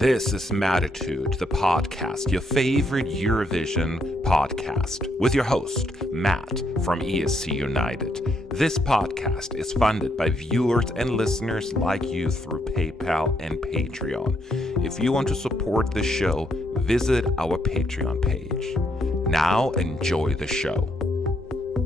This is Mattitude, the podcast, your favorite Eurovision podcast, with your host, Matt from ESC United. This podcast is funded by viewers and listeners like you through PayPal and Patreon. If you want to support the show, visit our Patreon page. Now enjoy the show.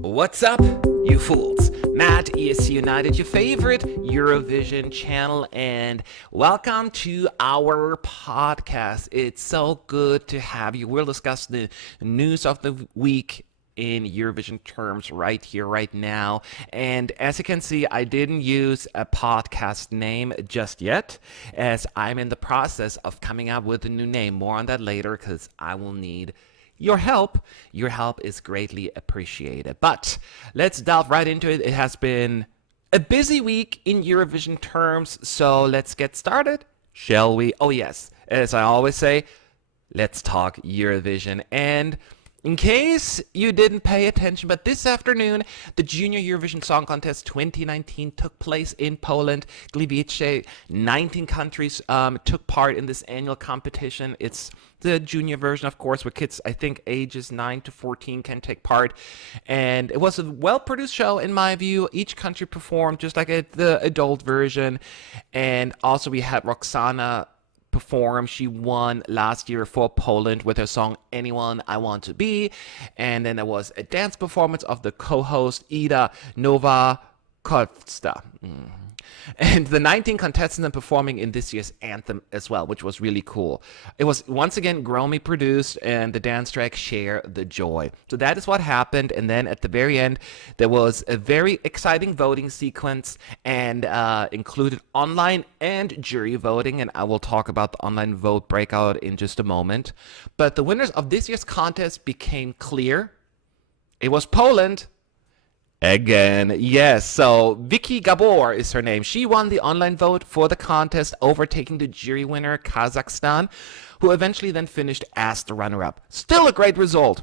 What's up, you fools? Matt, ESC United, your favorite Eurovision channel, and welcome to our podcast. It's so good to have you. We'll discuss the news of the week in Eurovision terms right here, right now. And as you can see, I didn't use a podcast name just yet, as I'm in the process of coming up with a new name. More on that later, because I will need your help. Your help is greatly appreciated. But let's delve right into it. It has been a busy week in Eurovision terms, so let's get started, shall we? Oh yes, as I always say, let's talk Eurovision. And in case you didn't pay attention, but this afternoon, the Junior Eurovision Song Contest 2019 took place in Poland, Gliwice. 19 countries took part in this annual competition. It's the junior version, of course, where kids, I think, ages 9 to 14 can take part. And it was a well-produced show, in my view. Each country performed just like the adult version. And also we had Roxana perform. She won last year for Poland with her song Anyone I Want to Be. And then there was a dance performance of the co-host Ida Nowakowska. And the 19 contestants performing in this year's anthem as well, which was really cool. It was once again Gromi produced, and the dance track Share the Joy. So that is what happened. And then at the very end, there was a very exciting voting sequence, and included online and jury voting. And I will talk about the online vote breakout in just a moment. But the winners of this year's contest became clear. It was Poland. Again, yes. So Vicky Gabor is her name. She won the online vote for the contest, overtaking the jury winner, Kazakhstan, who eventually then finished as the runner-up. Still a great result.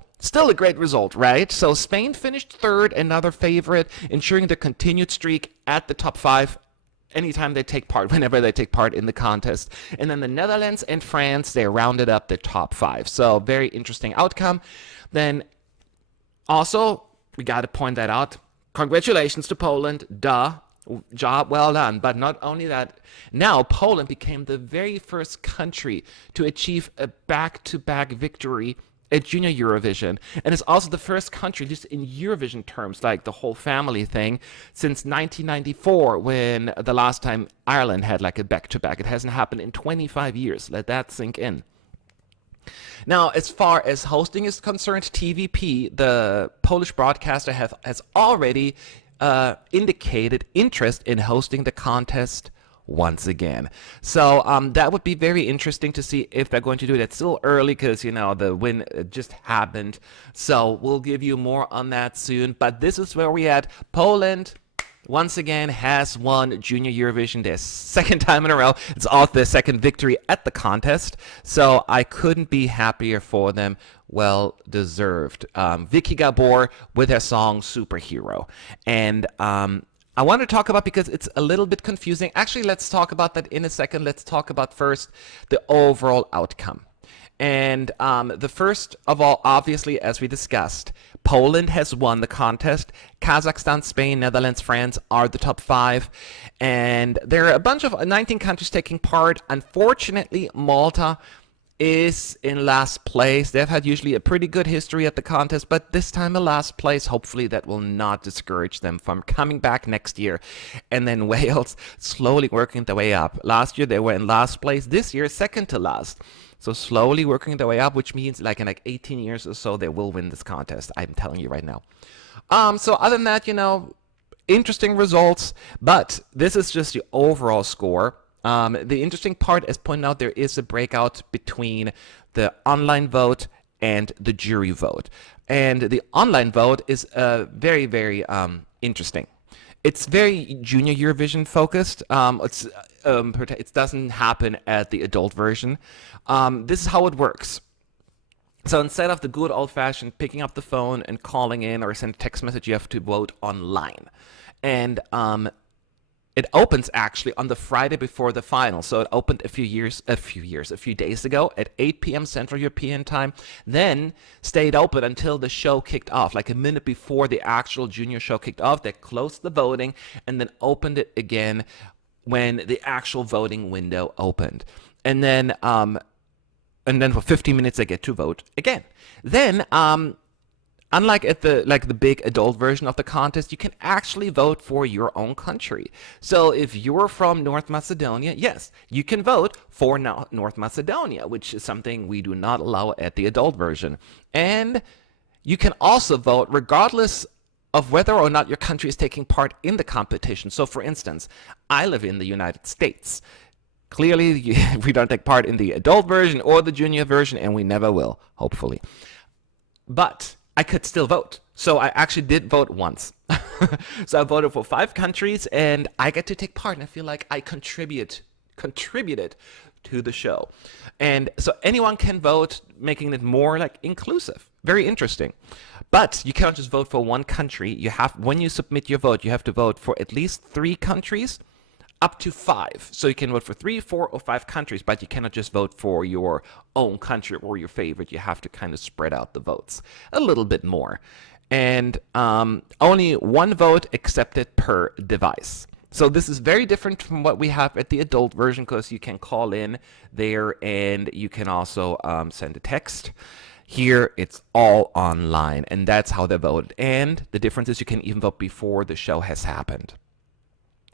Right? So Spain finished third, another favorite, ensuring the continued streak at the top 5 anytime they take part, whenever they take part in the contest. And then the Netherlands and France, they rounded up the top 5. So very interesting outcome. Then also, we got to point that out. Congratulations to Poland. Job well done. But not only that, now Poland became the very first country to achieve a back-to-back victory at Junior Eurovision. And it's also the first country, just in Eurovision terms, like the whole family thing, since 1994, when the last time Ireland had like a back-to-back. It hasn't happened in 25 years. Let that sink in. Now, as far as hosting is concerned, TVP, the Polish broadcaster, has already indicated interest in hosting the contest once again. So that would be very interesting to see if they're going to do it. It's still early because, the win just happened. So we'll give you more on that soon. But this is where we at. Poland once again has won Junior Eurovision their second time in a row. It's also their second victory at the contest. So I couldn't be happier for them. Well deserved. Vicky Gabor with her song Superhero. And I want to talk about, because it's a little bit confusing. Actually, let's talk about that in a second. Let's talk about first the overall outcome. And the first of all, obviously, as we discussed, Poland has won the contest. Kazakhstan, Spain, Netherlands, France are the top 5. And there are a bunch of 19 countries taking part. Unfortunately, Malta is in last place. They've had usually a pretty good history at the contest, but this time in last place. Hopefully that will not discourage them from coming back next year. And then Wales slowly working their way up. Last year they were in last place. This year, second to last. So slowly working their way up, which means in 18 years or so, they will win this contest. I'm telling you right now. So other than that, interesting results. But this is just the overall score. The interesting part, as pointed out, there is a breakout between the online vote and the jury vote. And the online vote is very, very interesting. It's very Junior Eurovision focused. It doesn't happen at the adult version. This is how it works. So instead of the good old-fashioned picking up the phone and calling in or send a text message, you have to vote online. And it opens actually on the Friday before the final. So it opened a few days ago at 8 p.m. Central European time, then stayed open until the show kicked off, like a minute before the actual junior show kicked off. They closed the voting and then opened it again when the actual voting window opened. And then for 15 minutes they get to vote again. Then unlike at the big adult version of the contest, you can actually vote for your own country. So if you're from North Macedonia, yes, you can vote for North Macedonia, which is something we do not allow at the adult version. And you can also vote regardless of whether or not your country is taking part in the competition. So for instance, I live in the United States. Clearly, we don't take part in the adult version or the junior version, and we never will, hopefully. But I could still vote. So I actually did vote once. So I voted for 5 countries, and I get to take part, and I feel like I contributed to the show. And so anyone can vote, making it more like inclusive. Very interesting. But you cannot just vote for one country. When you submit your vote, you have to vote for at least 3 countries, up to 5. So you can vote for 3, 4, or 5 countries, but you cannot just vote for your own country or your favorite. You have to kind of spread out the votes a little bit more. And only 1 vote accepted per device. So this is very different from what we have at the adult version, because you can call in there and you can also send a text. Here, it's all online, and that's how they vote. And the difference is you can even vote before the show has happened.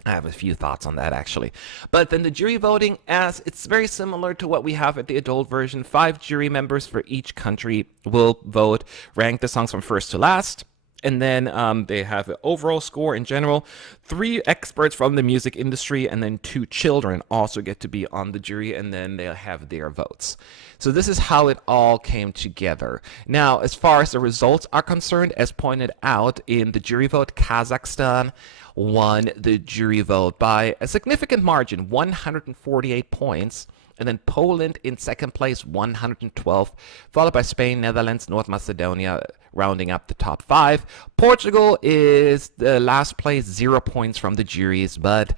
I have a few thoughts on that, actually. But then the jury voting, as it's very similar to what we have at the adult version. 5 jury members for each country will vote, rank the songs from first to last. And then they have an overall score in general. 3 experts from the music industry, and then 2 children also get to be on the jury, and then they'll have their votes. So this is how it all came together. Now, as far as the results are concerned, as pointed out in the jury vote, Kazakhstan won the jury vote by a significant margin, 148 points. And then Poland in second place, 112, followed by Spain, Netherlands, North Macedonia, rounding up the top 5. Portugal is the last place, 0 points from the juries, but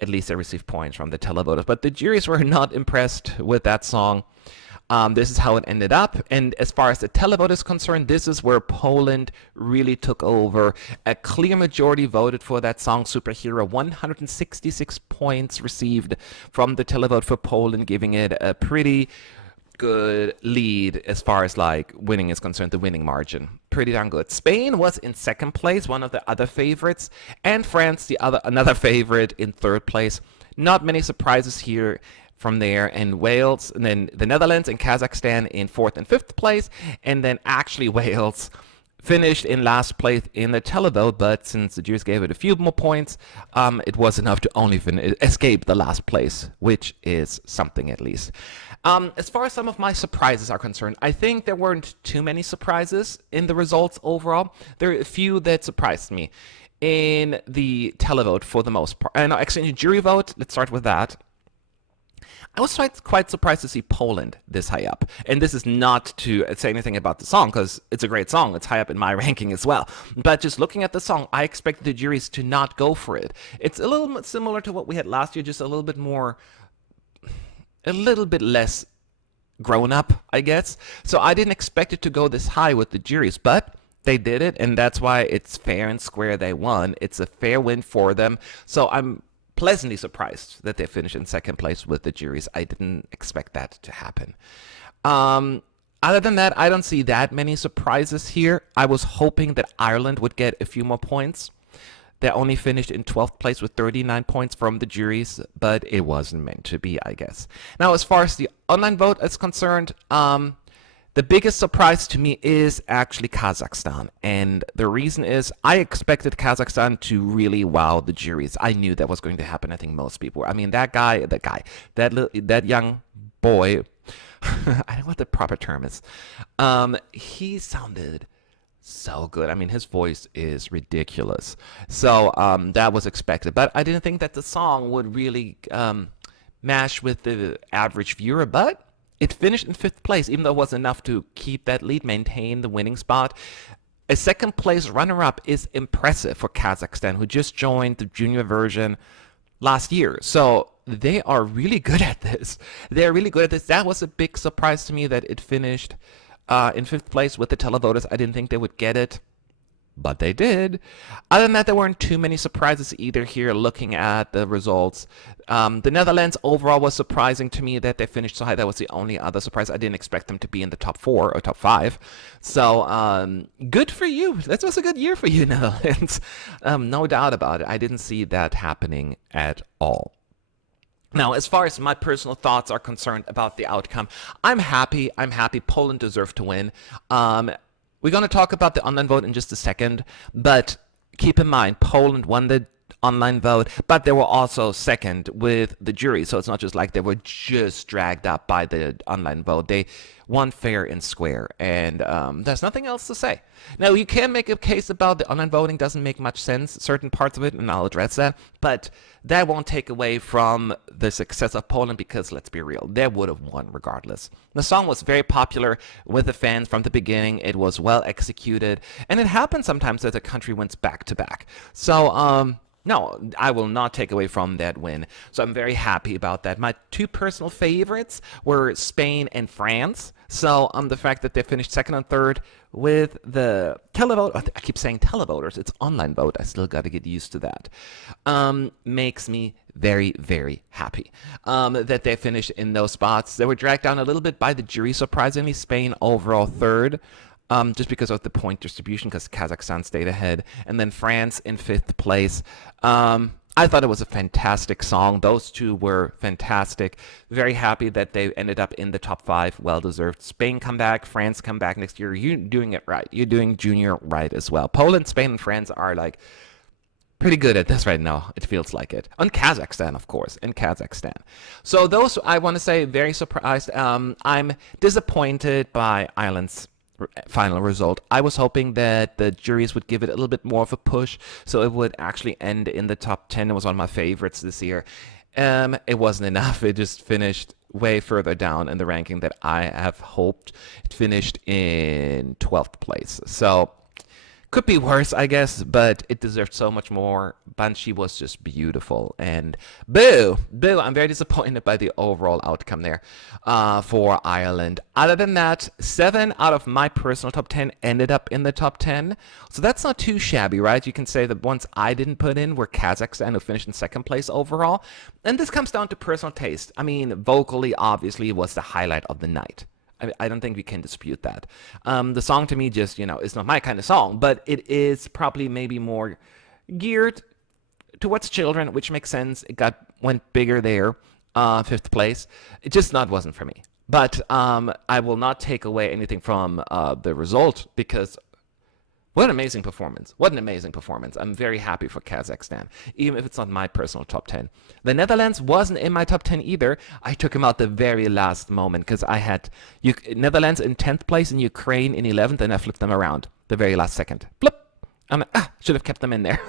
at least they received points from the televoters. But the juries were not impressed with that song. This is how it ended up. And as far as the televote is concerned, this is where Poland really took over. A clear majority voted for that song, Superhero. 166 points received from the televote for Poland, giving it a pretty good lead as far as like winning is concerned, the winning margin. Pretty darn good. Spain was in second place, one of the other favorites, and France, another favorite, in third place. Not many surprises here. From there, and Wales, and then the Netherlands and Kazakhstan in 4th and 5th place, and then actually Wales finished in last place in the televote, but since the jurors gave it a few more points, it was enough to only escape the last place, which is something at least. As far as some of my surprises are concerned, I think there weren't too many surprises in the results overall. There are a few that surprised me in the televote for the most part. And actually in the jury vote, let's start with that. I was quite surprised to see Poland this high up. And this is not to say anything about the song, because it's a great song. It's high up in my ranking as well. But just looking at the song, I expected the juries to not go for it. It's a little bit similar to what we had last year, just a little bit less grown up, I guess. So I didn't expect it to go this high with the juries, but they did it, and that's why it's fair and square they won. It's a fair win for them. So I'm pleasantly surprised that they finished in second place with the juries. I didn't expect that to happen. Other than that, I don't see that many surprises here. I was hoping that Ireland would get a few more points. They only finished in 12th place with 39 points from the juries, but it wasn't meant to be, I guess. Now, as far as the online vote is concerned, the biggest surprise to me is actually Kazakhstan. And the reason is I expected Kazakhstan to really wow the juries. I knew that was going to happen. I think most people were. I mean, that young boy, I don't know what the proper term is. He sounded so good. I mean, his voice is ridiculous. So that was expected. But I didn't think that the song would really mash with the average viewer. But it finished in 5th place, even though it wasn't enough to keep that lead, maintain the winning spot. A second place runner-up is impressive for Kazakhstan, who just joined the junior version last year. So they are really good at this. They're really good at this. That was a big surprise to me that it finished in fifth place with the televoters. I didn't think they would get it, but they did. Other than that, there weren't too many surprises either here looking at the results. The Netherlands overall was surprising to me that they finished so high. That was the only other surprise. I didn't expect them to be in the top 4 or top 5. So good for you. That was a good year for you, Netherlands. No doubt about it. I didn't see that happening at all. Now, as far as my personal thoughts are concerned about the outcome, I'm happy. Poland deserved to win. We're going to talk about the online vote in just a second, but keep in mind, Poland won the online vote, but they were also second with the jury, so it's not just like they were just dragged up by the online vote. They won fair and square, and there's nothing else to say. Now, you can make a case about the online voting doesn't make much sense, certain parts of it, and I'll address that, but that won't take away from the success of Poland because, let's be real, they would have won regardless. The song was very popular with the fans from the beginning. It was well executed, and it happens sometimes that a country wins back-to-back. So, no, I will not take away from that win. So I'm very happy about that. My two personal favorites were Spain and France. So the fact that they finished second and third with the televote, I keep saying televoters, it's online vote. I still got to get used to that. Makes me very, very happy that they finished in those spots. They were dragged down a little bit by the jury, surprisingly. Spain overall third. Just because of the point distribution, because Kazakhstan stayed ahead. And then France in fifth place. I thought it was a fantastic song. Those two were fantastic. Very happy that they ended up in the top 5. Well-deserved. Spain come back. France come back next year. You're doing it right. You're doing junior right as well. Poland, Spain, and France are like pretty good at this right now. It feels like it. On Kazakhstan, of course. In Kazakhstan. So those, I want to say, very surprised. I'm disappointed by Ireland's final result. I was hoping that the juries would give it a little bit more of a push, so it would actually end in the top 10. It was one of my favorites this year. It wasn't enough. It just finished way further down in the ranking that I have hoped. It finished in 12th place. So could be worse, I guess, but it deserved so much more. Banshee was just beautiful. And boo, I'm very disappointed by the overall outcome there for Ireland. Other than that, 7 out of my personal top 10 ended up in the top 10. So that's not too shabby, right? You can say the ones I didn't put in were Kazakhstan, who finished in second place overall. And this comes down to personal taste. I mean, vocally, obviously, was the highlight of the night. I don't think we can dispute that. The song to me just, is not my kind of song, but it is probably maybe more geared towards children, which makes sense. It went bigger there, 5th place. It just wasn't for me. But I will not take away anything from the result because what an amazing performance. What an amazing performance. I'm very happy for Kazakhstan, even if it's not my personal top 10. The Netherlands wasn't in my top 10 either. I took him out the very last moment because I had Netherlands in 10th place and Ukraine in 11th, and I flipped them around the very last second. Blip! I'm like, should have kept them in there.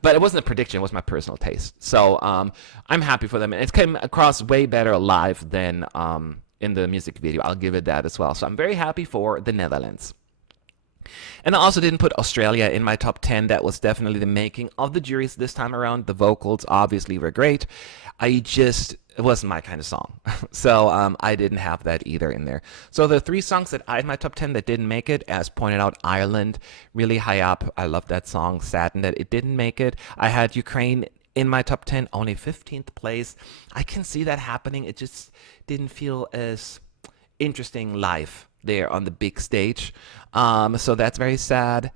But it wasn't a prediction. It was my personal taste. So I'm happy for them. And it came across way better live than in the music video. I'll give it that as well. So I'm very happy for the Netherlands. And I also didn't put Australia in my top 10. That was definitely the making of the juries this time around. The vocals obviously were great. It wasn't my kind of song. So I didn't have that either in there. So the 3 songs that I had in my top 10 that didn't make it, as pointed out, Ireland, really high up. I love that song. Saddened that it didn't make it. I had Ukraine in my top 10, only 15th place. I can see that happening. It just didn't feel as interesting live there on the big stage. So that's very sad.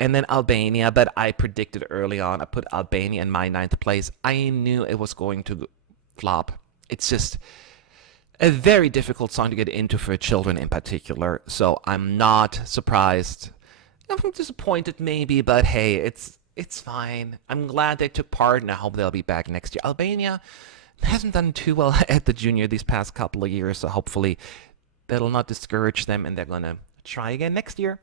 And then Albania, but I predicted early on. I put Albania in my 9th place. I knew it was going to flop. It's just a very difficult song to get into for children in particular. So I'm not surprised. I'm disappointed maybe, but hey, it's fine. I'm glad they took part, and I hope they'll be back next year. Albania hasn't done too well at the junior these past couple of years, so hopefully that'll not discourage them, and they're going to try again next year.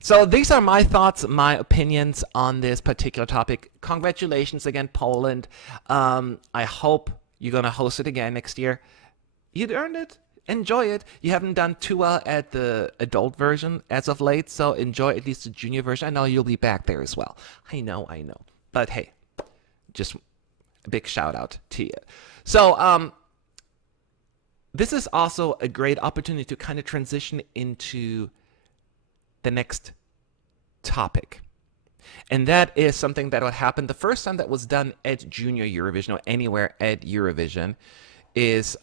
So these are my thoughts, my opinions on this particular topic. Congratulations again, Poland. I hope you're going to host it again next year. You'd earned it. Enjoy it. You haven't done too well at the adult version as of late, so enjoy at least the junior version. I know you'll be back there as well. I know. But hey, just A big shout out to you. So this is also a great opportunity to kind of transition into the next topic. And that is something that would happen the first time that was done at Junior Eurovision or anywhere at Eurovision is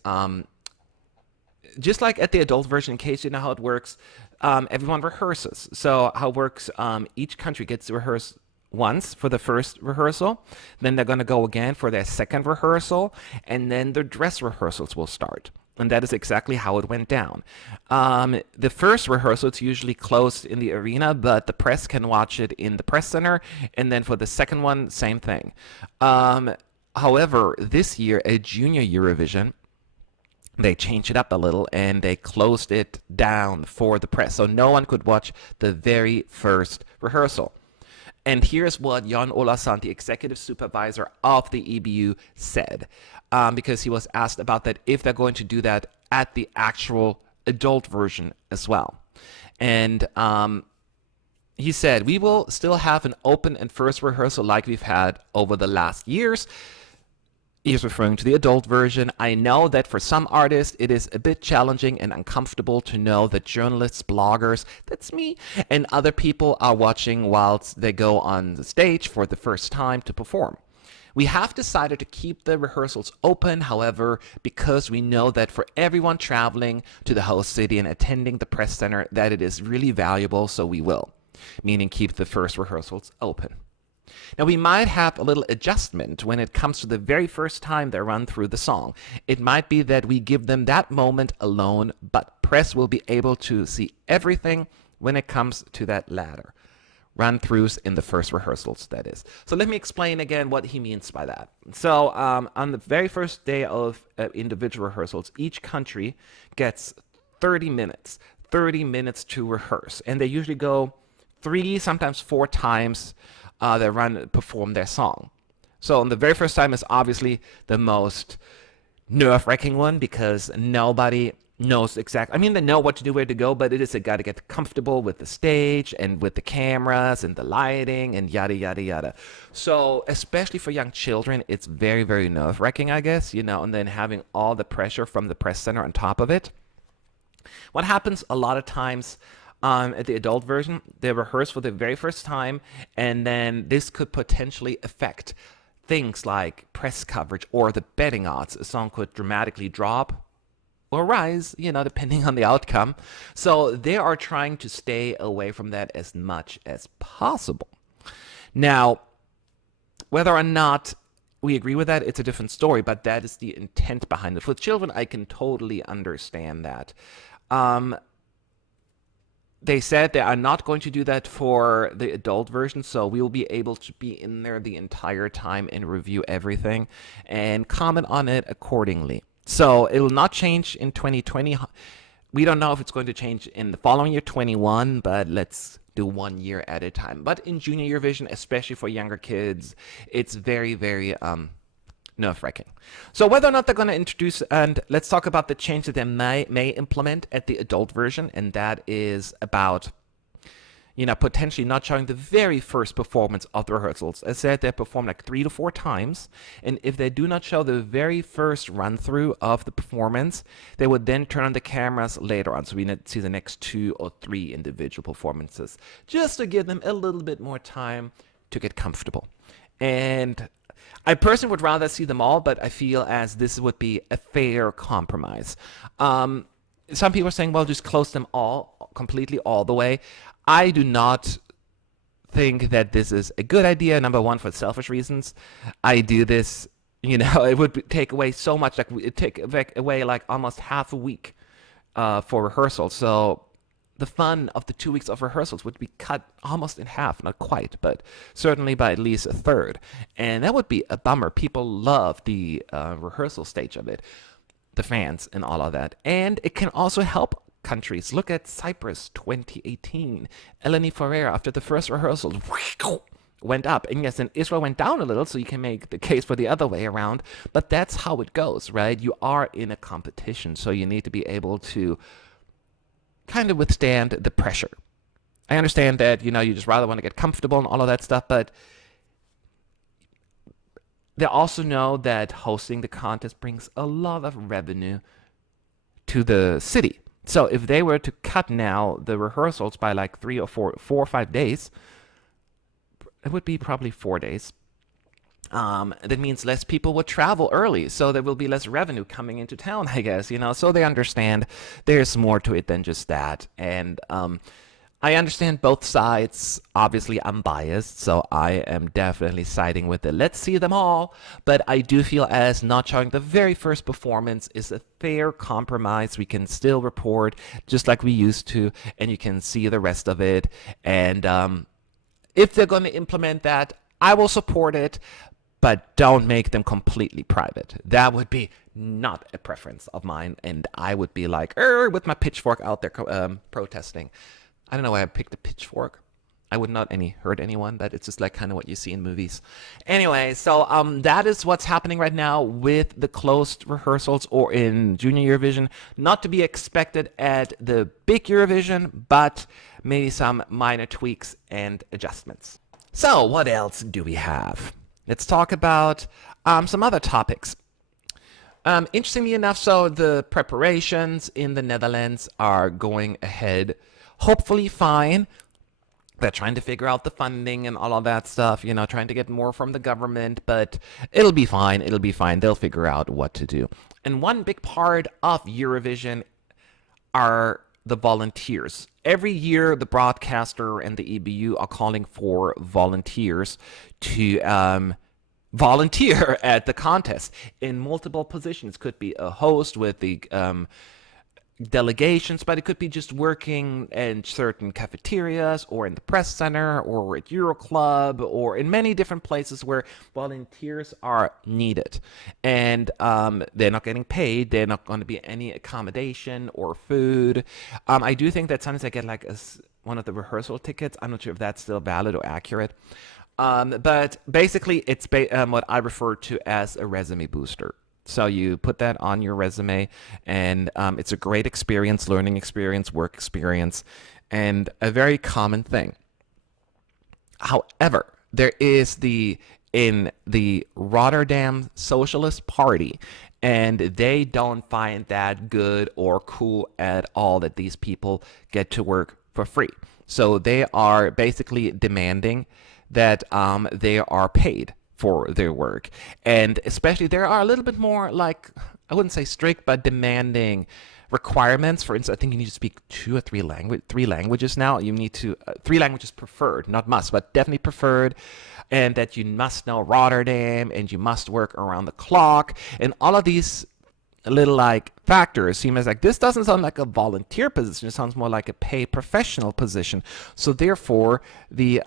just like at the adult version, in case you know how it works, everyone rehearses. So how it works, each country gets to rehearse once for the first rehearsal, then they're going to go again for their second rehearsal, and then their dress rehearsals will start. And that is exactly how it went down. The first rehearsal, it's usually closed in the arena, but the press can watch it in the press center. And then for the second one, same thing. However, this year at Junior Eurovision, they changed it up a little and they closed it down for the press. So no one could watch the very first rehearsal. And here's what Jan Olasan, the executive supervisor of the EBU, said, because he was asked about that, if they're going to do that at the actual adult version as well. And he said, we will still have an open and first rehearsal like we've had over the last years. He's referring to the adult version. I know that for some artists, it is a bit challenging and uncomfortable to know that journalists, bloggers, that's me, and other people are watching whilst they go on the stage for the first time to perform. We have decided to keep the rehearsals open, however, because we know that for everyone traveling to the host city and attending the press center, that it is really valuable, so we will, meaning keep the first rehearsals open. Now, we might have a little adjustment when it comes to the very first time they run through the song. It might be that we give them that moment alone, but press will be able to see everything when it comes to that latter. Run-throughs in the first rehearsals, that is. So let me explain again what he means by that. So on the very first day of individual rehearsals, each country gets 30 minutes to rehearse. And they usually go 3, sometimes 4 times they perform their song. So on the very first time is obviously the most nerve-wracking one because nobody knows exactly. I mean, they know what to do, where to go, but it is a got to get comfortable with the stage and with the cameras and the lighting and yada, yada, yada. So especially for young children, it's very, very nerve-wracking, I guess, and then having all the pressure from the press center on top of it. What happens a lot of times at the adult version, they rehearse for the very first time, and then this could potentially affect things like press coverage or the betting odds. A song could dramatically drop or rise, depending on the outcome. So they are trying to stay away from that as much as possible. Now, whether or not we agree with that, it's a different story, but that is the intent behind it. For children, I can totally understand that. They said they are not going to do that for the adult version, so we will be able to be in there the entire time and review everything and comment on it accordingly. So it will not change in 2020. We don't know if it's going to change in the following year, 21, but let's do 1 year at a time. But in Junior Eurovision, especially for younger kids, it's very, very nerve-wracking. So whether or not they're going to introduce, and let's talk about the change that they may implement at the adult version, and that is about, potentially not showing the very first performance of the rehearsals. As I said, they perform like 3 to 4 times, and if they do not show the very first run-through of the performance, they would then turn on the cameras later on, so we see the next 2 or 3 individual performances, just to give them a little bit more time to get comfortable. And I personally would rather see them all, but I feel as this would be a fair compromise. Some people are saying, well, just close them all, completely all the way. I do not think that this is a good idea, number one, for selfish reasons. I do this, it would take away so much, like it'd take away like almost half a week for rehearsal. So the fun of the 2 weeks of rehearsals would be cut almost in half, not quite, but certainly by at least a third. And that would be a bummer. People love the rehearsal stage of it, the fans and all of that. And it can also help countries. Look at Cyprus 2018. Eleni Ferreira, after the first rehearsals, went up. And yes, and Israel went down a little, so you can make the case for the other way around. But that's how it goes, right? You are in a competition, so you need to be able to kind of withstand the pressure. I understand that, you just rather want to get comfortable and all of that stuff, but they also know that hosting the contest brings a lot of revenue to the city. So if they were to cut now the rehearsals by like 4 or 5 days, it would be probably 4 days. That means less people would travel early, so there will be less revenue coming into town, I guess, so they understand there's more to it than just that. And I understand both sides. Obviously, I'm biased, so I am definitely siding with the let's see them all. But I do feel as not showing the very first performance is a fair compromise. We can still report just like we used to, and you can see the rest of it. And if they're going to implement that, I will support it, but don't make them completely private. That would be not a preference of mine, and I would be like, with my pitchfork out there protesting. I don't know why I picked a pitchfork. I would not hurt anyone, but it's just like kind of what you see in movies. Anyway, so that is what's happening right now with the closed rehearsals or in Junior Eurovision. Not to be expected at the big Eurovision, but maybe some minor tweaks and adjustments. So what else do we have? Let's talk about some other topics. Interestingly enough, so the preparations in the Netherlands are going ahead, hopefully fine. They're trying to figure out the funding and all of that stuff, trying to get more from the government, but it'll be fine. It'll be fine. They'll figure out what to do. And one big part of Eurovision are the volunteers. Every year, the broadcaster and the EBU are calling for volunteers to volunteer at the contest in multiple positions. Could be a host with the delegations, but it could be just working in certain cafeterias or in the press center or at Euroclub or in many different places where volunteers are needed. And they're not getting paid. They're not going to be any accommodation or food. I do think that sometimes I get like one of the rehearsal tickets. I'm not sure if that's still valid or accurate. But basically, it's what I refer to as a resume booster. So you put that on your resume, and it's a great experience, learning experience, work experience, and a very common thing. However, there is in the Rotterdam Socialist Party, and they don't find that good or cool at all that these people get to work for free. So they are basically demanding that they are paid for their work. And especially there are a little bit more, like, I wouldn't say strict, but demanding requirements. For instance, I think you need to speak 2 or 3 languages now. You need to 3 languages preferred, not must, but definitely preferred. And that you must know Rotterdam, and you must work around the clock, and all of these little like factors seem as like this doesn't sound like a volunteer position. It sounds more like a paid professional position. So therefore, the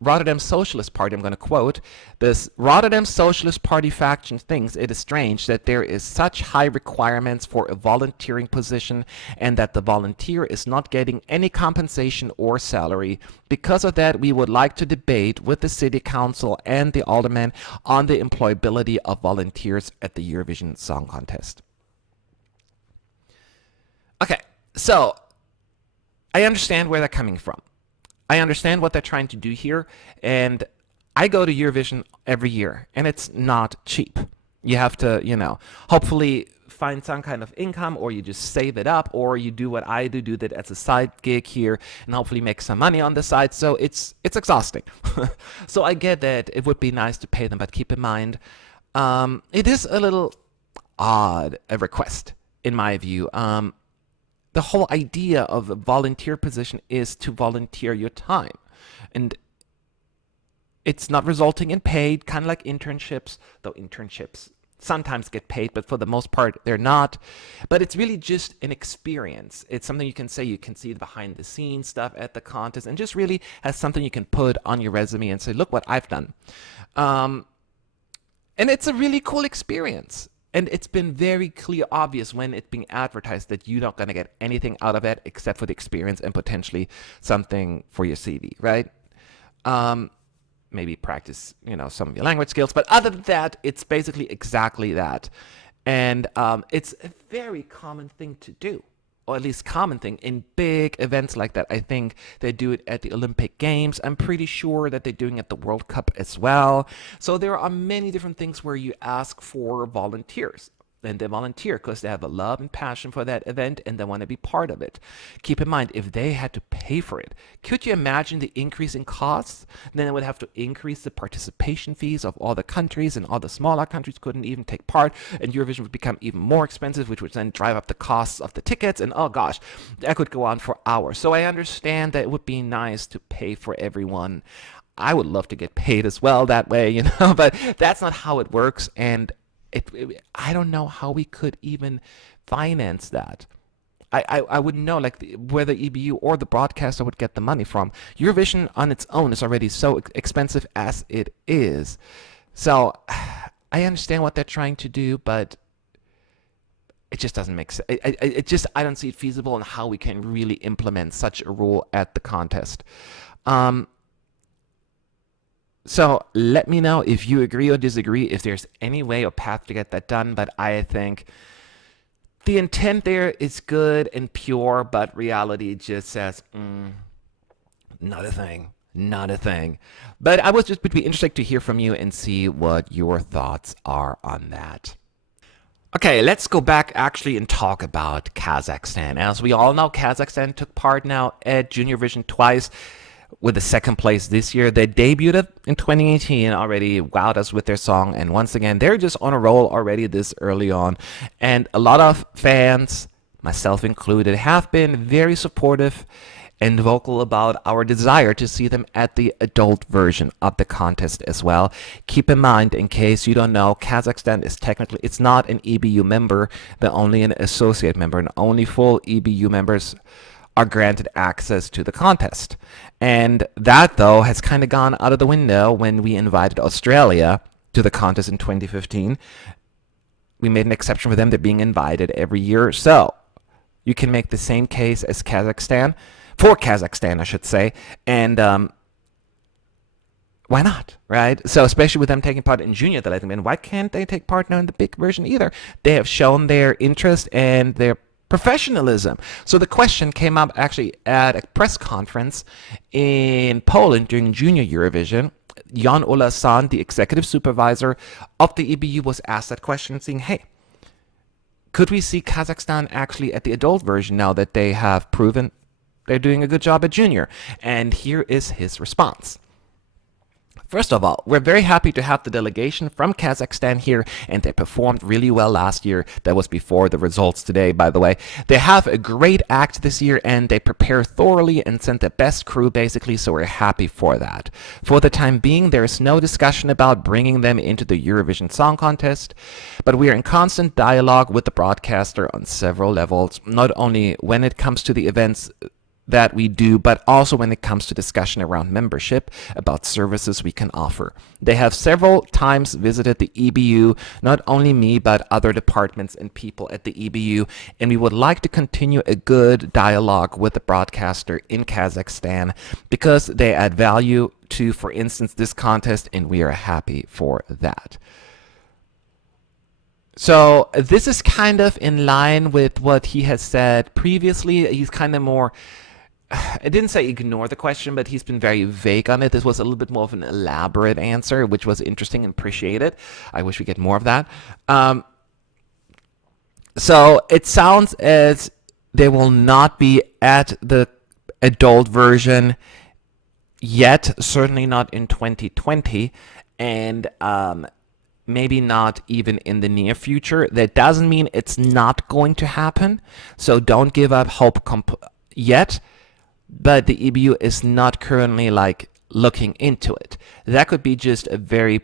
Rotterdam Socialist Party, I'm going to quote, this Rotterdam Socialist Party faction thinks it is strange that there is such high requirements for a volunteering position and that the volunteer is not getting any compensation or salary. Because of that, we would like to debate with the City Council and the Aldermen on the employability of volunteers at the Eurovision Song Contest. Okay, so I understand where they're coming from. I understand what they're trying to do here, and I go to Eurovision every year, and it's not cheap. You have to, hopefully find some kind of income, or you just save it up, or you do what I do that as a side gig here, and hopefully make some money on the side. So it's exhausting. So I get that it would be nice to pay them, but keep in mind, it is a little odd a request, in my view. The whole idea of a volunteer position is to volunteer your time. And it's not resulting in paid, kind of like internships, though internships sometimes get paid, but for the most part, they're not. But it's really just an experience. It's something you can say, you can see the behind the scenes stuff at the contest, and just really has something you can put on your resume and say, look what I've done. And it's a really cool experience. And it's been very clear, obvious when it's being advertised that you're not going to get anything out of it except for the experience and potentially something for your CV, right? Maybe practice, some of your language skills. But other than that, it's basically exactly that. And it's a very common thing to do. or at least commenting in big events like that. I think they do it at the Olympic Games. I'm pretty sure that they're doing it at the World Cup as well. So there are many different things where you ask for volunteers. And they volunteer because they have a love and passion for that event and they want to be part of it. Keep in mind, if they had to pay for it, could you imagine the increase in costs? Then they would have to increase the participation fees of all the countries, and all the smaller countries couldn't even take part, and Eurovision would become even more expensive, which would then drive up the costs of the tickets, and oh gosh, that could go on for hours. So I understand that it would be nice to pay for everyone. I would love to get paid as well that way, but that's not how it works, and I don't know how we could even finance that. I wouldn't know where the EBU or the broadcaster would get the money from. Eurovision on its own is already so expensive as it is. So I understand what they're trying to do, but it just doesn't make sense. I don't see it feasible on how we can really implement such a rule at the contest. So let me know if you agree or disagree, if there's any way or path to get that done. But I think the intent there is good and pure, but reality just says, not a thing. Not a thing. But would be interested to hear from you and see what your thoughts are on that. Okay, let's go back actually and talk about Kazakhstan. As we all know, Kazakhstan took part now at Junior Vision twice, with the second place this year. They debuted in 2018, already wowed us with their song, and once again, they're just on a roll already this early on. And a lot of fans, myself included, have been very supportive and vocal about our desire to see them at the adult version of the contest as well. Keep in mind, in case you don't know, Kazakhstan is technically, it's not an EBU member, but only an associate member, and only full EBU members are granted access to the contest. And that, though, has kind of gone out of the window when we invited Australia to the contest in 2015. We made an exception for them. They're being invited every year. So you can make the same case as Kazakhstan, for Kazakhstan, I should say. And why not, right? So especially with them taking part in junior, that I think, why can't they take part now in the big version either? They have shown their interest and their professionalism. So the question came up actually at a press conference in Poland during Junior Eurovision. Jan Olasan, the executive supervisor of the EBU, was asked that question, saying, hey, could we see Kazakhstan actually at the adult version now that they have proven they're doing a good job at junior? And here is his response. First of all, we're very happy to have the delegation from Kazakhstan here, and they performed really well last year. That was before the results today, by the way. They have a great act this year, and they prepare thoroughly and sent the best crew, basically, so we're happy for that. For the time being, there is no discussion about bringing them into the Eurovision Song Contest, but we are in constant dialogue with the broadcaster on several levels, not only when it comes to the events that we do, but also when it comes to discussion around membership, about services we can offer. They have several times visited the EBU, not only me, but other departments and people at the EBU, and we would like to continue a good dialogue with the broadcaster in Kazakhstan because they add value to, for instance, this contest, and we are happy for that. So this is kind of in line with what he has said previously. He's kind of more, I didn't say ignore the question, but he's been very vague on it. This was a little bit more of an elaborate answer, which was interesting and appreciated. I wish we get more of that. So it sounds as they will not be at the adult version yet, certainly not in 2020, and maybe not even in the near future. That doesn't mean it's not going to happen, so don't give up hope yet. But the EBU is not currently looking into it. That could be just a very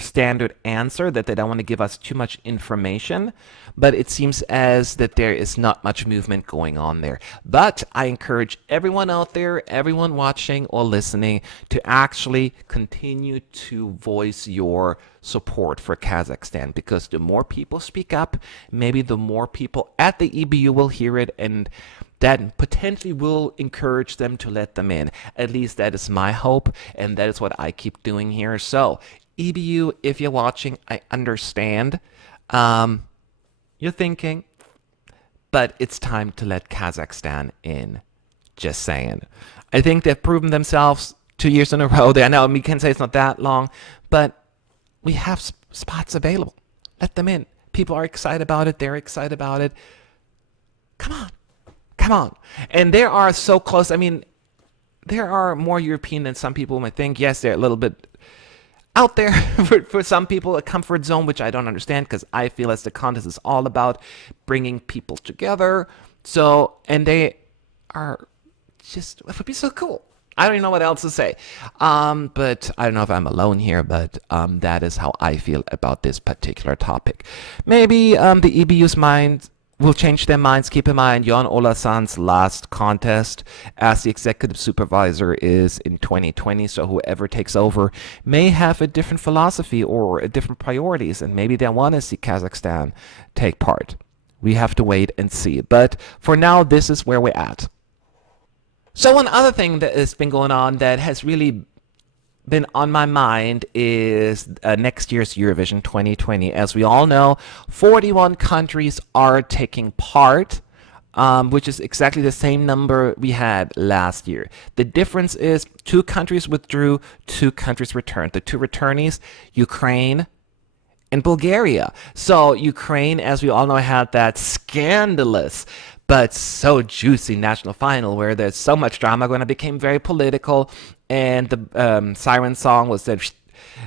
standard answer that they don't want to give us too much information, but it seems as that there is not much movement going on there. But I encourage everyone out there, everyone watching or listening, to actually continue to voice your support for Kazakhstan, because the more people speak up, maybe the more people at the EBU will hear it, and that potentially will encourage them to let them in. At least that is my hope, and that is what I keep doing here. So EBU, if you're watching, I understand you're thinking, but it's time to let Kazakhstan in. Just saying. I think they've proven themselves 2 years in a row. I know we can say it's not that long, but we have spots available. Let them in. People are excited about it. They're excited about it. Come on. Come on. And they are so close. I mean, there are more European than some people might think. Yes, they're a little bit out there for some people, a comfort zone, which I don't understand because I feel as the contest is all about bringing people together. So, and they are just, it would be so cool. I don't even know what else to say. But I don't know if I'm alone here, but that is how I feel about this particular topic. Maybe the EBU's mind will change their minds. Keep in mind, Jon Olasson's last contest as the executive supervisor is in 2020, so whoever takes over may have a different philosophy or different priorities, and maybe they want to see Kazakhstan take part. We have to wait and see. But for now, this is where we're at. So one other thing that has been going on that has really been on my mind is next year's Eurovision 2020. As we all know, 41 countries are taking part, which is exactly the same number we had last year. The difference is 2 countries withdrew, 2 countries returned. The 2 returnees, Ukraine and Bulgaria. So Ukraine, as we all know, had that scandalous but so juicy national final where there's so much drama going on. It became very political, and the siren song was then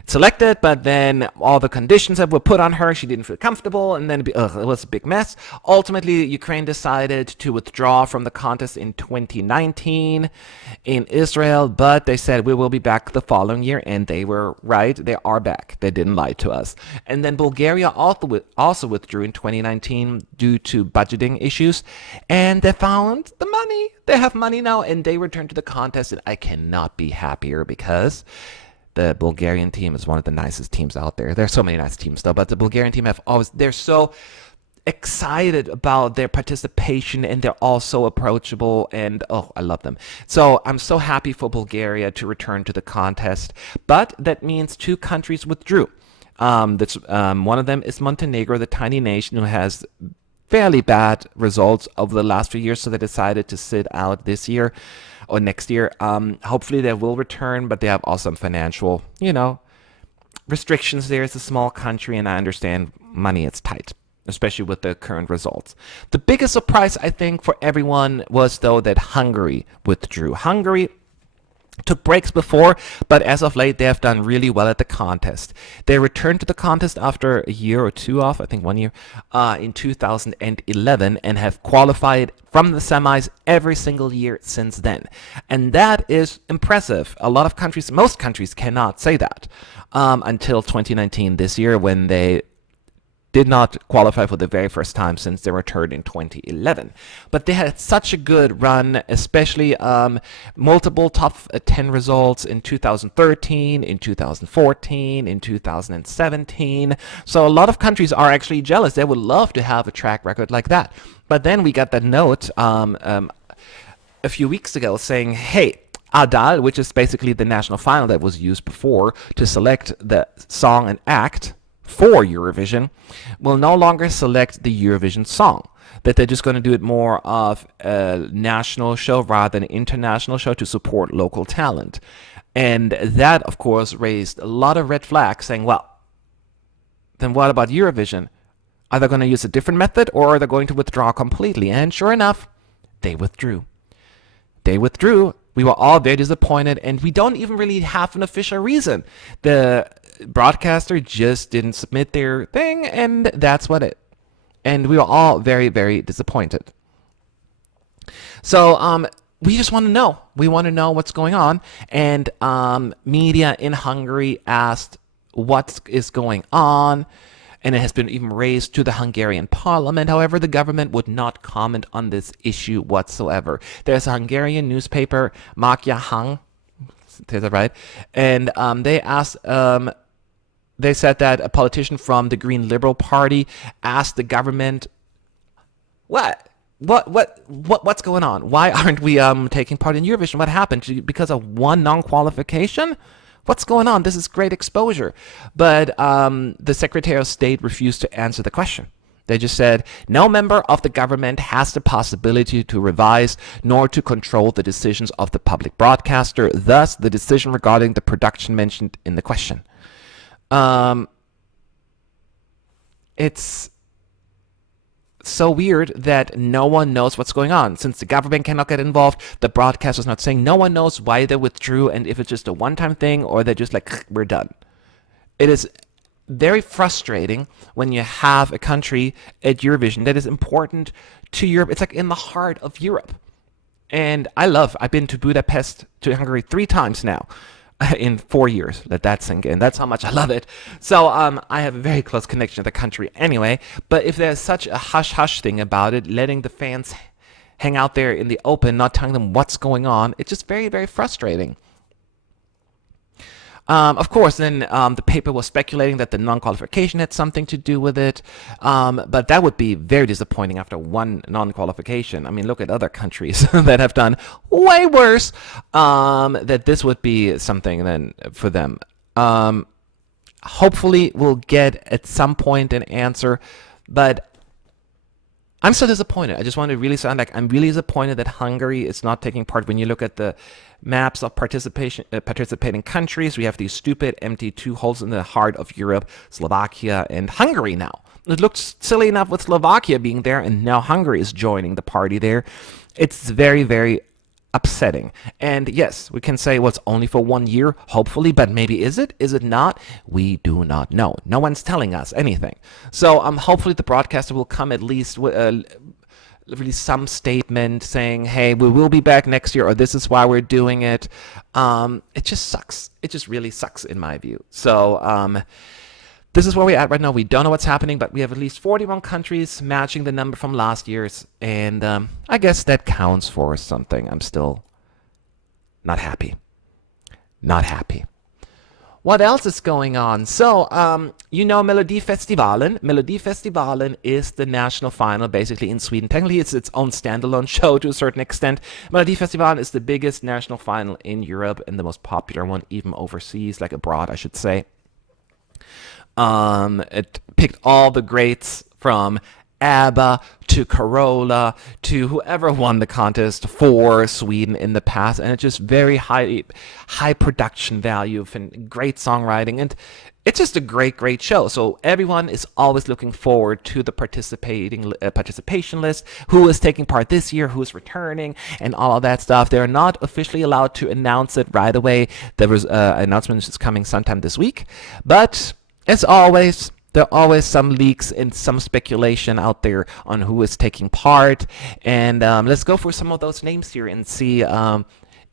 selected, but then all the conditions that were put on her, she didn't feel comfortable, and then it was a big mess. Ultimately, Ukraine decided to withdraw from the contest in 2019 in Israel, but they said we will be back the following year, and they were right. They are back. They didn't lie to us. And then Bulgaria also withdrew in 2019 due to budgeting issues, and they found the money. They have money now, and they returned to the contest, and I cannot be happier the Bulgarian team is one of the nicest teams out there. There's so many nice teams though, but the Bulgarian team they're so excited about their participation, and they're all so approachable, and I love them. So I'm so happy for Bulgaria to return to the contest, but that means 2 countries withdrew. One of them is Montenegro, the tiny nation who has fairly bad results over the last few years, so they decided to sit out this year or next year. Hopefully they will return, but they have also some financial, restrictions there. It's a small country, and I understand money is tight, especially with the current results. The biggest surprise, I think, for everyone was, though, that Hungary withdrew. Hungary took breaks before, but as of late, they have done really well at the contest. They returned to the contest after a year or 2 off, I think 1 year, in 2011, and have qualified from the semis every single year since then. And that is impressive. A lot of countries, most countries cannot say that until 2019, this year, when they did not qualify for the very first time since they returned in 2011. But they had such a good run, especially multiple top 10 results in 2013, in 2014, in 2017. So a lot of countries are actually jealous. They would love to have a track record like that. But then we got that note a few weeks ago saying, hey, Adal, which is basically the national final that was used before to select the song and act for Eurovision, will no longer select the Eurovision song. That they're just going to do it more of a national show rather than an international show to support local talent. And that, of course, raised a lot of red flags, saying, well, then what about Eurovision? Are they going to use a different method, or are they going to withdraw completely? And sure enough, they withdrew. They withdrew. We were all very disappointed, and we don't even really have an official reason. The broadcaster just didn't submit their thing, and that's what it. And we were all very, very disappointed. So we just want to know. We want to know what's going on. And media in Hungary asked what is going on, and it has been even raised to the Hungarian parliament. However, the government would not comment on this issue whatsoever. There's a Hungarian newspaper, Magyar Hang, is that right? And they asked. They said that a politician from the Green Liberal Party asked the government, what's going on? Why aren't we taking part in Eurovision? What happened? Because of one non-qualification? What's going on? This is great exposure. But the Secretary of State refused to answer the question. They just said, no member of the government has the possibility to revise nor to control the decisions of the public broadcaster, thus the decision regarding the production mentioned in the question. It's so weird that no one knows what's going on. Since the government cannot get involved, the broadcaster's not saying, no one knows why they withdrew and if it's just a one-time thing or they're just like, we're done. It is very frustrating when you have a country at Eurovision that is important to Europe. It's like in the heart of Europe. And I've been to Budapest, to Hungary 3 times now in 4 years. Let that sink in. That's how much I love it. So I have a very close connection to the country anyway. But if there's such a hush-hush thing about it, letting the fans hang out there in the open, not telling them what's going on, it's just very, very frustrating. Of course, then the paper was speculating that the non-qualification had something to do with it, but that would be very disappointing after one non-qualification. I mean, look at other countries that have done way worse, that this would be something then for them. Hopefully, we'll get at some point an answer, but I'm so disappointed. I just want to really sound like I'm really disappointed that Hungary is not taking part. When you look at the maps of participating countries, we have these stupid empty 2 holes in the heart of Europe, Slovakia and Hungary now. It looks silly enough with Slovakia being there, and now Hungary is joining the party there. It's very, very upsetting. And yes, we can say, well, it's only for 1 year, hopefully, but maybe is it? Is it not? We do not know. No one's telling us anything. So hopefully the broadcaster will come at least with really some statement saying, hey, we will be back next year, or this is why we're doing it. It just sucks. It just really sucks in my view. So this is where we're at right now. We don't know what's happening, but we have at least 41 countries matching the number from last year's. And I guess that counts for something. I'm still not happy. Not happy. What else is going on? So, Melodifestivalen. Melodifestivalen is the national final, basically, in Sweden. Technically, it's its own standalone show to a certain extent. Melodifestivalen is the biggest national final in Europe and the most popular one, even overseas, like abroad, I should say. It picked all the greats from ABBA to Carola to whoever won the contest for Sweden in the past, and it's just very high production value and great songwriting, and it's just a great show. So everyone is always looking forward to the participation list, who is taking part this year, who is returning, and all of that stuff. They're not officially allowed to announce it right away. There was an announcement that's coming sometime this week, but as always, there are always some leaks and some speculation out there on who is taking part. And let's go for some of those names here and see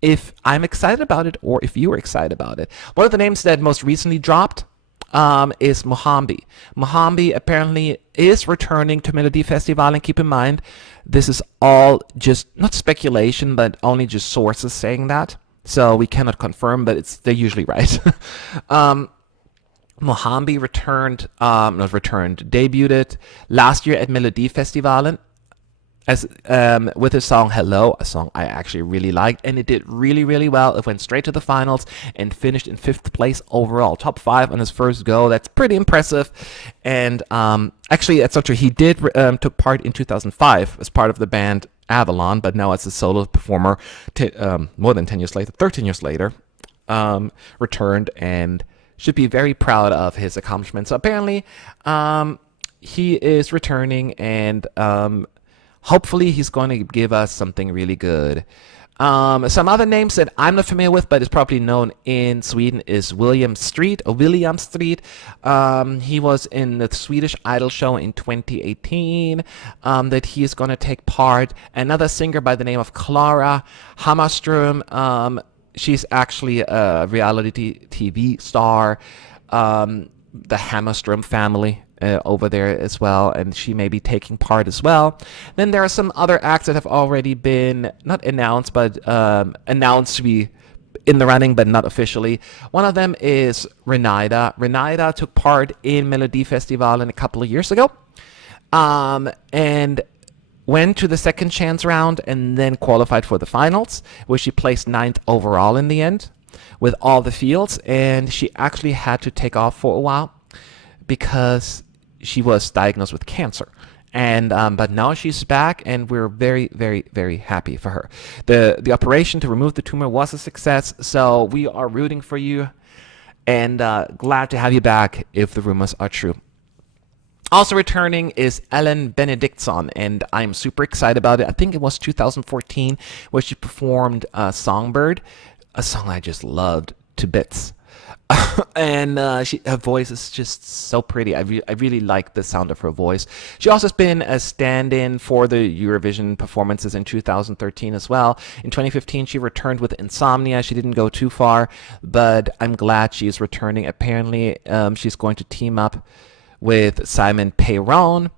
if I'm excited about it or if you are excited about it. One of the names that most recently dropped is Mohambi. Mohambi apparently is returning to Melodifestivalen. And keep in mind, this is all just not speculation, but only just sources saying that. So we cannot confirm, but they're usually right. Mohambi debuted last year at Melodifestivalen as with his song Hello, a song I actually really liked, and it did really, really well. It went straight to the finals and finished in 5th place overall, top 5 on his first go. That's pretty impressive. And actually, it's not true. He did took part in 2005 as part of the band Avalon, but now as a solo performer, more than 10 years later, 13 years later, returned and should be very proud of his accomplishments. So apparently, he is returning, and hopefully he's going to give us something really good. Some other names that I'm not familiar with, but is probably known in Sweden, is William Street. He was in the Swedish Idol show in 2018, that he is going to take part. Another singer by the name of Clara Hammarström. She's actually a reality TV star, the Hammarström family over there as well, and she may be taking part as well. Then there are some other acts that have already been, not announced, but announced to be in the running, but not officially. One of them is Renaida. Renaida took part in Melodifestivalen a couple of years ago, and went to the second chance round and then qualified for the finals, where she placed 9th overall in the end with all the fields. And she actually had to take off for a while because she was diagnosed with cancer. And but now she's back, and we're very, very, very happy for her. The operation to remove the tumor was a success, so we are rooting for you, and glad to have you back if the rumors are true. Also returning is Ellen Benedictson, and I'm super excited about it. I think it was 2014 where she performed Songbird, a song I just loved to bits. And her voice is just so pretty. I really like the sound of her voice. She also has been a stand-in for the Eurovision performances in 2013 as well. In 2015, she returned with Insomnia. She didn't go too far, but I'm glad she's returning. Apparently, she's going to team up with Simon Peyron,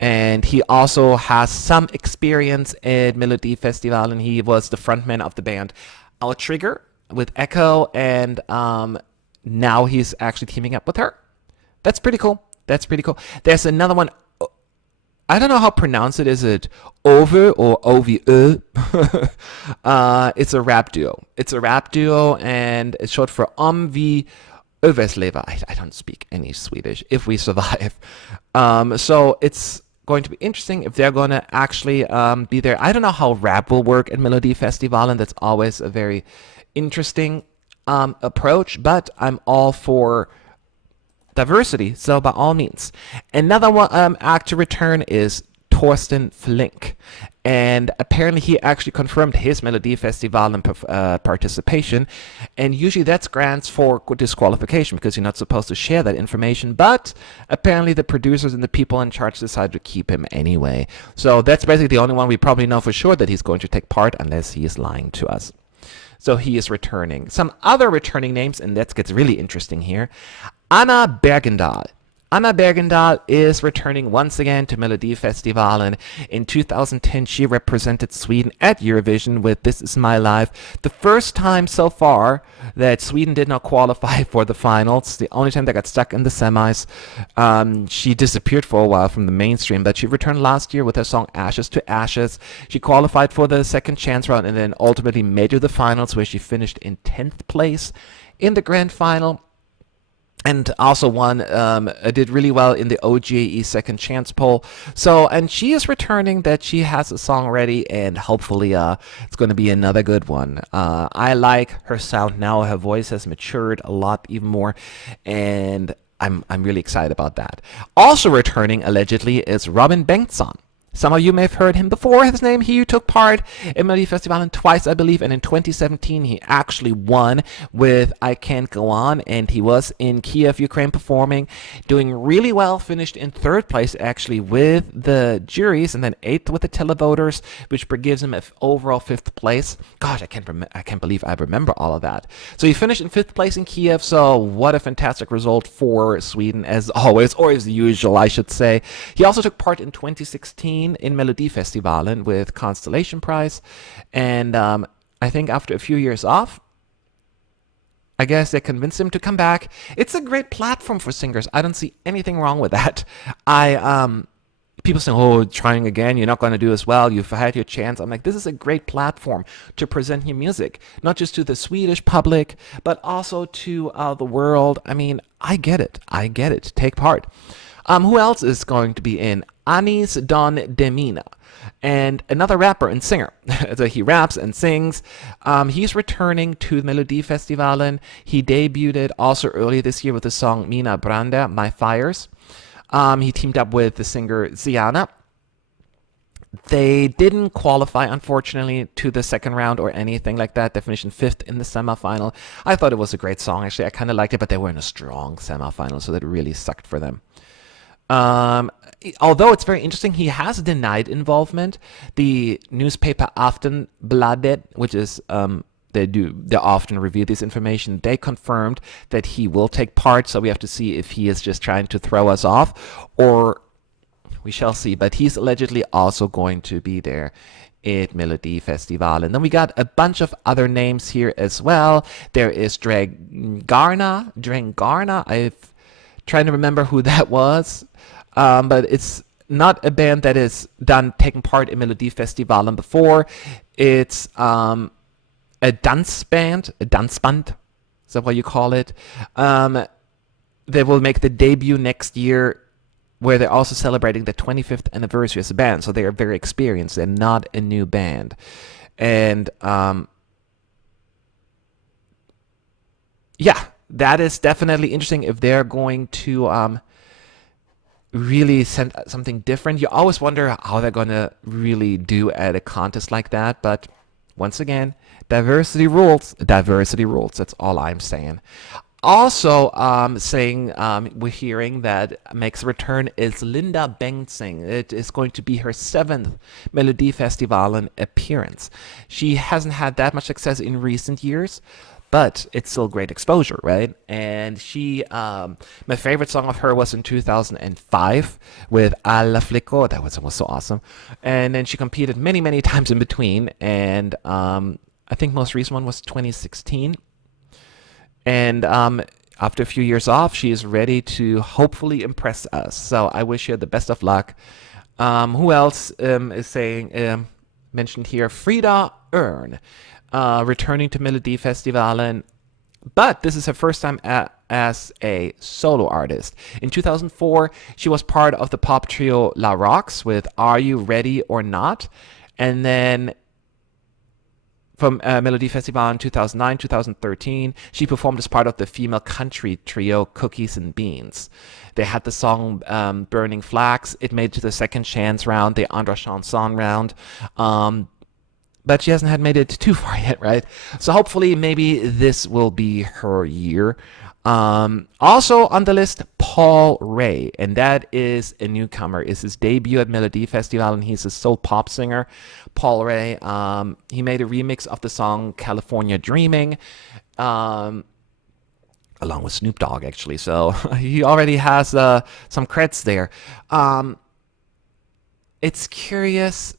and he also has some experience at Melodifestivalen. He was the frontman of the band Outrigger with Echo, and now he's actually teaming up with her. That's pretty cool. There's another one. I don't know how to pronounce it. Is it Ove or OVE? It's a rap duo. And it's short for Omvi Överslever. I don't speak any Swedish. If we survive. So it's going to be interesting if they're going to actually be there. I don't know how rap will work at Melodifestivalen, and that's always a very interesting approach, but I'm all for diversity, so by all means. Another one act to return is Torsten Flink, and apparently he actually confirmed his Melodifestivalen participation, and usually that's grants for disqualification because you're not supposed to share that information, but apparently the producers and the people in charge decided to keep him anyway. So that's basically the only one we probably know for sure that he's going to take part, unless he is lying to us. So he is returning. Some other returning names, and that gets really interesting here. Anna Bergendahl. Anna Bergendahl is returning once again to Melodifestivalen. In 2010, she represented Sweden at Eurovision with This Is My Life. The first time so far that Sweden did not qualify for the finals. The only time they got stuck in the semis. She disappeared for a while from the mainstream, but she returned last year with her song Ashes to Ashes. She qualified for the second chance round and then ultimately made it to the finals, where she finished in 10th place in the grand final. And also did really well in the OGAE second chance poll. So, and she is returning that she has a song ready, and hopefully it's going to be another good one. I like her sound now. Her voice has matured a lot even more, and I'm really excited about that. Also returning, allegedly, is Robin Bengtsson. Some of you may have heard him before. His name, he took part in Melodifestivalen twice, I believe, and in 2017 he actually won with I Can't Go On, and he was in Kiev, Ukraine performing, doing really well, finished in 3rd place actually with the juries, and then 8th with the televoters, which gives him an overall 5th place. Gosh, I can't believe I remember all of that. So he finished in 5th place in Kiev, so what a fantastic result for Sweden as always, or as usual, I should say. He also took part in 2016 in Melodifestivalen with Constellation Prize, and I think after a few years off, I guess they convinced him to come back. It's a great platform for singers. I don't see anything wrong with that. People say, oh, trying again, you're not going to do as well, you've had your chance. I'm like, this is a great platform to present your music, not just to the Swedish public, but also to the world. I mean, I get it. Take part. Who else is going to be in? Anis Don Demina, and another rapper and singer. So he raps and sings. He's returning to Melodifestivalen. He debuted also earlier this year with the song Mina Branda, My Fires. He teamed up with the singer Ziana. They didn't qualify, unfortunately, to the second round or anything like that. They finished in 5th in the semifinal. I thought it was a great song, actually. I kind of liked it, but they were in a strong semifinal, so that really sucked for them. Although it's very interesting, he has denied involvement. The newspaper Aftonbladet, which is they often review this information, they confirmed that he will take part. So we have to see if he is just trying to throw us off, or we shall see. But he's allegedly also going to be there at Melodifestivalen. And then we got a bunch of other names here as well. There is Drangarna. I'm trying to remember who that was. But it's not a band that has taken part in Melodifestivalen before. It's a Dansband, is that what you call it? They will make the debut next year. where they're also celebrating the 25th anniversary as a band. So they are very experienced. They're not a new band. And yeah, that is definitely interesting if they're going to really send something different. You always wonder how they're going to really do at a contest like that. But once again, diversity rules. Diversity rules. That's all I'm saying. Also, we're hearing that makes a return is Linda Bengtzing. It is going to be her 7th Melodifestivalen appearance. She hasn't had that much success in recent years, but it's still great exposure, right? And she, my favorite song of her was in 2005 with Alla Flickor. That was so awesome. And then she competed many, many times in between. And I think most recent one was 2016. And after a few years off, she is ready to hopefully impress us. So I wish her the best of luck. Who else is saying mentioned here? Frida Örn, returning to Melodifestivalen, but this is her first time as a solo artist. In 2004, she was part of the pop trio La Rox with Are You Ready or Not? And then from Melodifestivalen 2009, 2013, she performed as part of the female country trio Cookies and Beans. They had the song Burning Flags. It made it to the second chance round, the Andra Chanson round. But she hasn't made it too far yet, right? So hopefully maybe this will be her year. Also on the list, Paul Ray, and that is a newcomer. It's his debut at Melodifestivalen, and he's a soul pop singer. Paul Ray, he made a remix of the song California Dreaming, along with Snoop Dogg, actually. So he already has some creds there. It's curious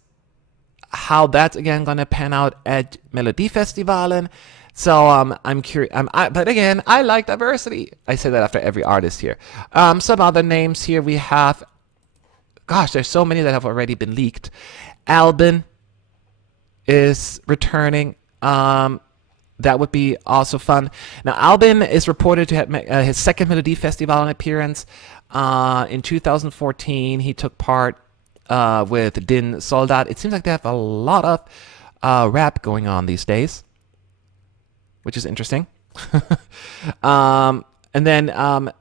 how that's again gonna pan out at Melodifestivalen. So I'm curious. But again, I like diversity. I say that after every artist here. Some other names here we have. Gosh, there's so many that have already been leaked. Albin is returning. That would be also fun. Now, Albin is reported to have his second Melodifestivalen appearance. In 2014, he took part with Din Soldat. It seems like they have a lot of rap going on these days, which is interesting. And then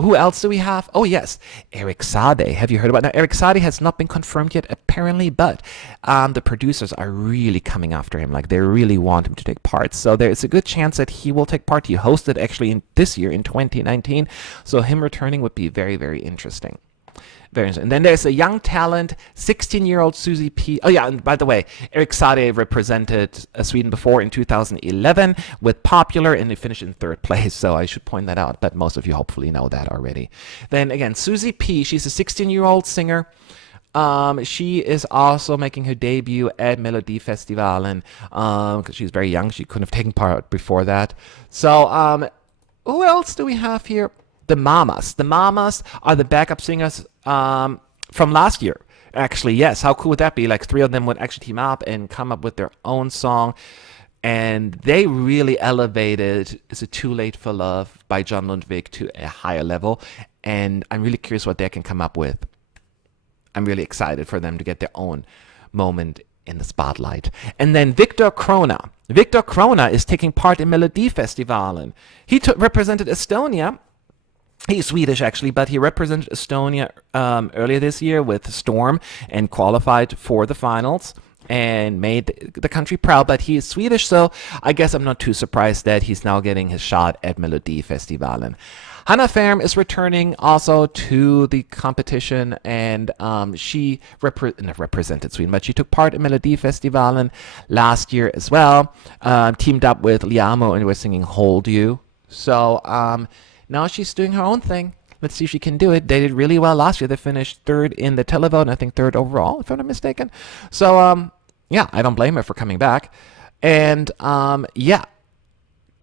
who else do we have? Oh, yes, Eric Sade. Have you heard about that? Now, Eric Sade has not been confirmed yet, apparently, but the producers are really coming after him. Like, they really want him to take part. So there's a good chance that he will take part. He hosted, actually, this year, in 2019. So him returning would be very, very interesting. Very interesting. And then there's a young talent, 16-year-old Susie P. Oh, yeah, and by the way, Eric Sade represented Sweden before in 2011 with Popular, and he finished in 3rd place, so I should point that out, but most of you hopefully know that already. Then, again, Susie P. She's a 16-year-old singer. She is also making her debut at Melodifestivalen because she's very young. She couldn't have taken part before that. So, who else do we have here? The Mamas. The Mamas are the backup singers from last year. Actually, yes. How cool would that be? Like 3 of them would actually team up and come up with their own song. And they really elevated Is It Too Late for Love by John Lundvik to a higher level. And I'm really curious what they can come up with. I'm really excited for them to get their own moment in the spotlight. And then Victor Krona. Victor Krona is taking part in Melodifestivalen. He represented Estonia. He's Swedish, actually, but he represented Estonia earlier this year with Storm and qualified for the finals and made the country proud. But he is Swedish, so I guess I'm not too surprised that he's now getting his shot at Melodifestivalen. Hanna Ferm is returning also to the competition, and she represented Sweden, but she took part in Melodifestivalen last year as well, teamed up with Liamo, and was singing Hold You. So now she's doing her own thing. Let's see if she can do it. They did really well last year. They finished 3rd in the televote, and I think 3rd overall, if I'm not mistaken. So, yeah, I don't blame her for coming back. And, yeah.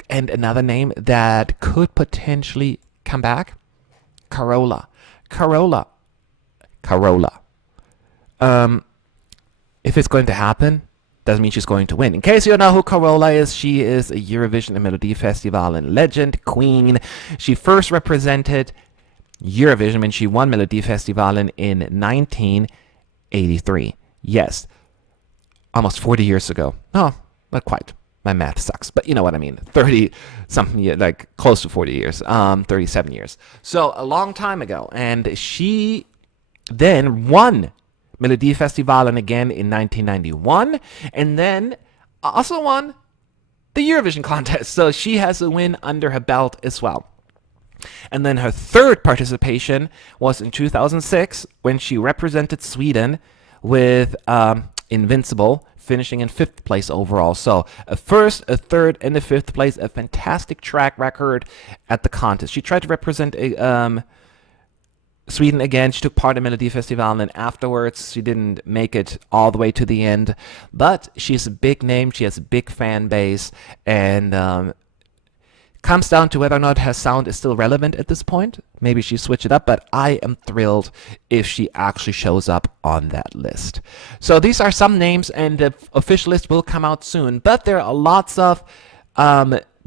And another name that could potentially come back, Carola. If it's going to happen, doesn't mean she's going to win. In case you don't know who Carola is, she is a Eurovision and Melodifestivalen legend, queen. She first represented Eurovision when she won Melodifestivalen in 1983. Yes, almost 40 years ago. No, not quite. My math sucks, but you know what I mean. 30 something years, like close to 40 years, 37 years. So a long time ago. And she then won Melodifestivalen again in 1991 and then also won the Eurovision contest. So she has a win under her belt as well. And then her third participation was in 2006 when she represented Sweden with Invincible, finishing in 5th place overall. So a first, a third, and a 5th place, a fantastic track record at the contest. She tried to represent Sweden again. She took part in Melodifestivalen, and afterwards she didn't make it all the way to the end. But she's a big name. She has a big fan base, and comes down to whether or not her sound is still relevant at this point. Maybe she switched it up, but I am thrilled if she actually shows up on that list. So these are some names, and the official list will come out soon. But there are lots of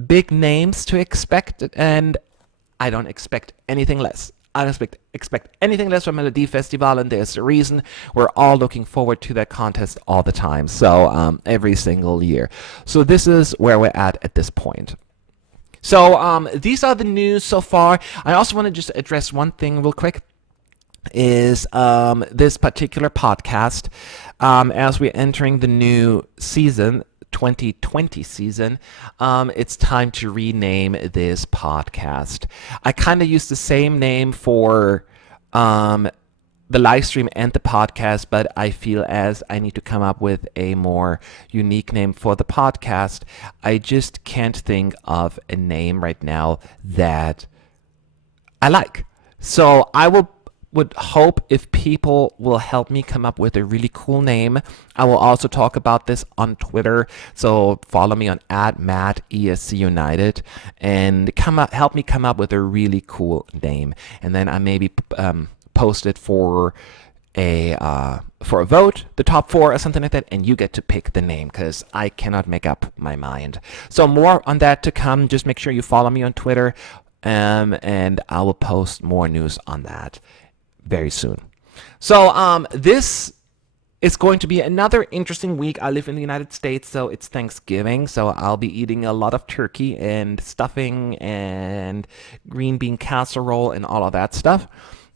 big names to expect, and I don't expect anything less. I don't expect anything less from Melodifestivalen, and there's a reason. We're all looking forward to that contest all the time, so every single year. So this is where we're at this point. So these are the news so far. I also want to just address one thing real quick, is this particular podcast. As we're entering the new season, 2020 season, it's time to rename this podcast. I kind of used the same name for the live stream and the podcast, but I feel as I need to come up with a more unique name for the podcast. I just can't think of a name right now that I like. So I would hope if people will help me come up with a really cool name. I will also talk about this on Twitter, so follow me on @MattESCUnited and help me come up with a really cool name, and then I maybe post it for a vote, the top 4 or something like that, and you get to pick the name because I cannot make up my mind. So more on that to come. Just make sure you follow me on Twitter, and I will post more news on that very soon. So this is going to be another interesting week. I live in the United States, so it's Thanksgiving, so I'll be eating a lot of turkey and stuffing and green bean casserole and all of that stuff.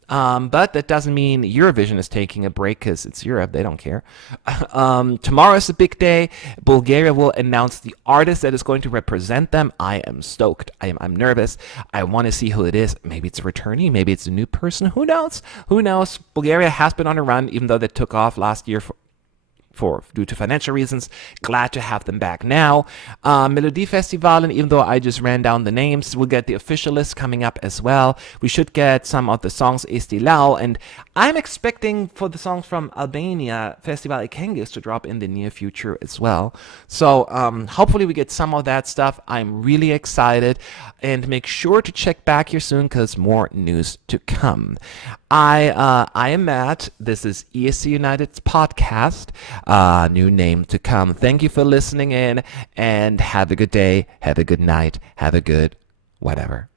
But that doesn't mean Eurovision is taking a break because it's Europe. They don't care. Tomorrow is a big day. Bulgaria will announce the artist that is going to represent them. I am stoked. I'm nervous. I want to see who it is. Maybe it's a returnee. Maybe it's a new person. Who knows? Who knows? Bulgaria has been on a run, even though they took off last year due to financial reasons. Glad to have them back now. Melodifestivalen, even though I just ran down the names, we'll get the official list coming up as well. We should get some of the songs Estilal, and I'm expecting for the songs from Albania, Festival Ikengis, to drop in the near future as well. So hopefully we get some of that stuff. I'm really excited, and make sure to check back here soon because more news to come. I am Matt. This is ESC United's podcast. New name to come. Thank you for listening in, and have a good day, have a good night, have a good whatever.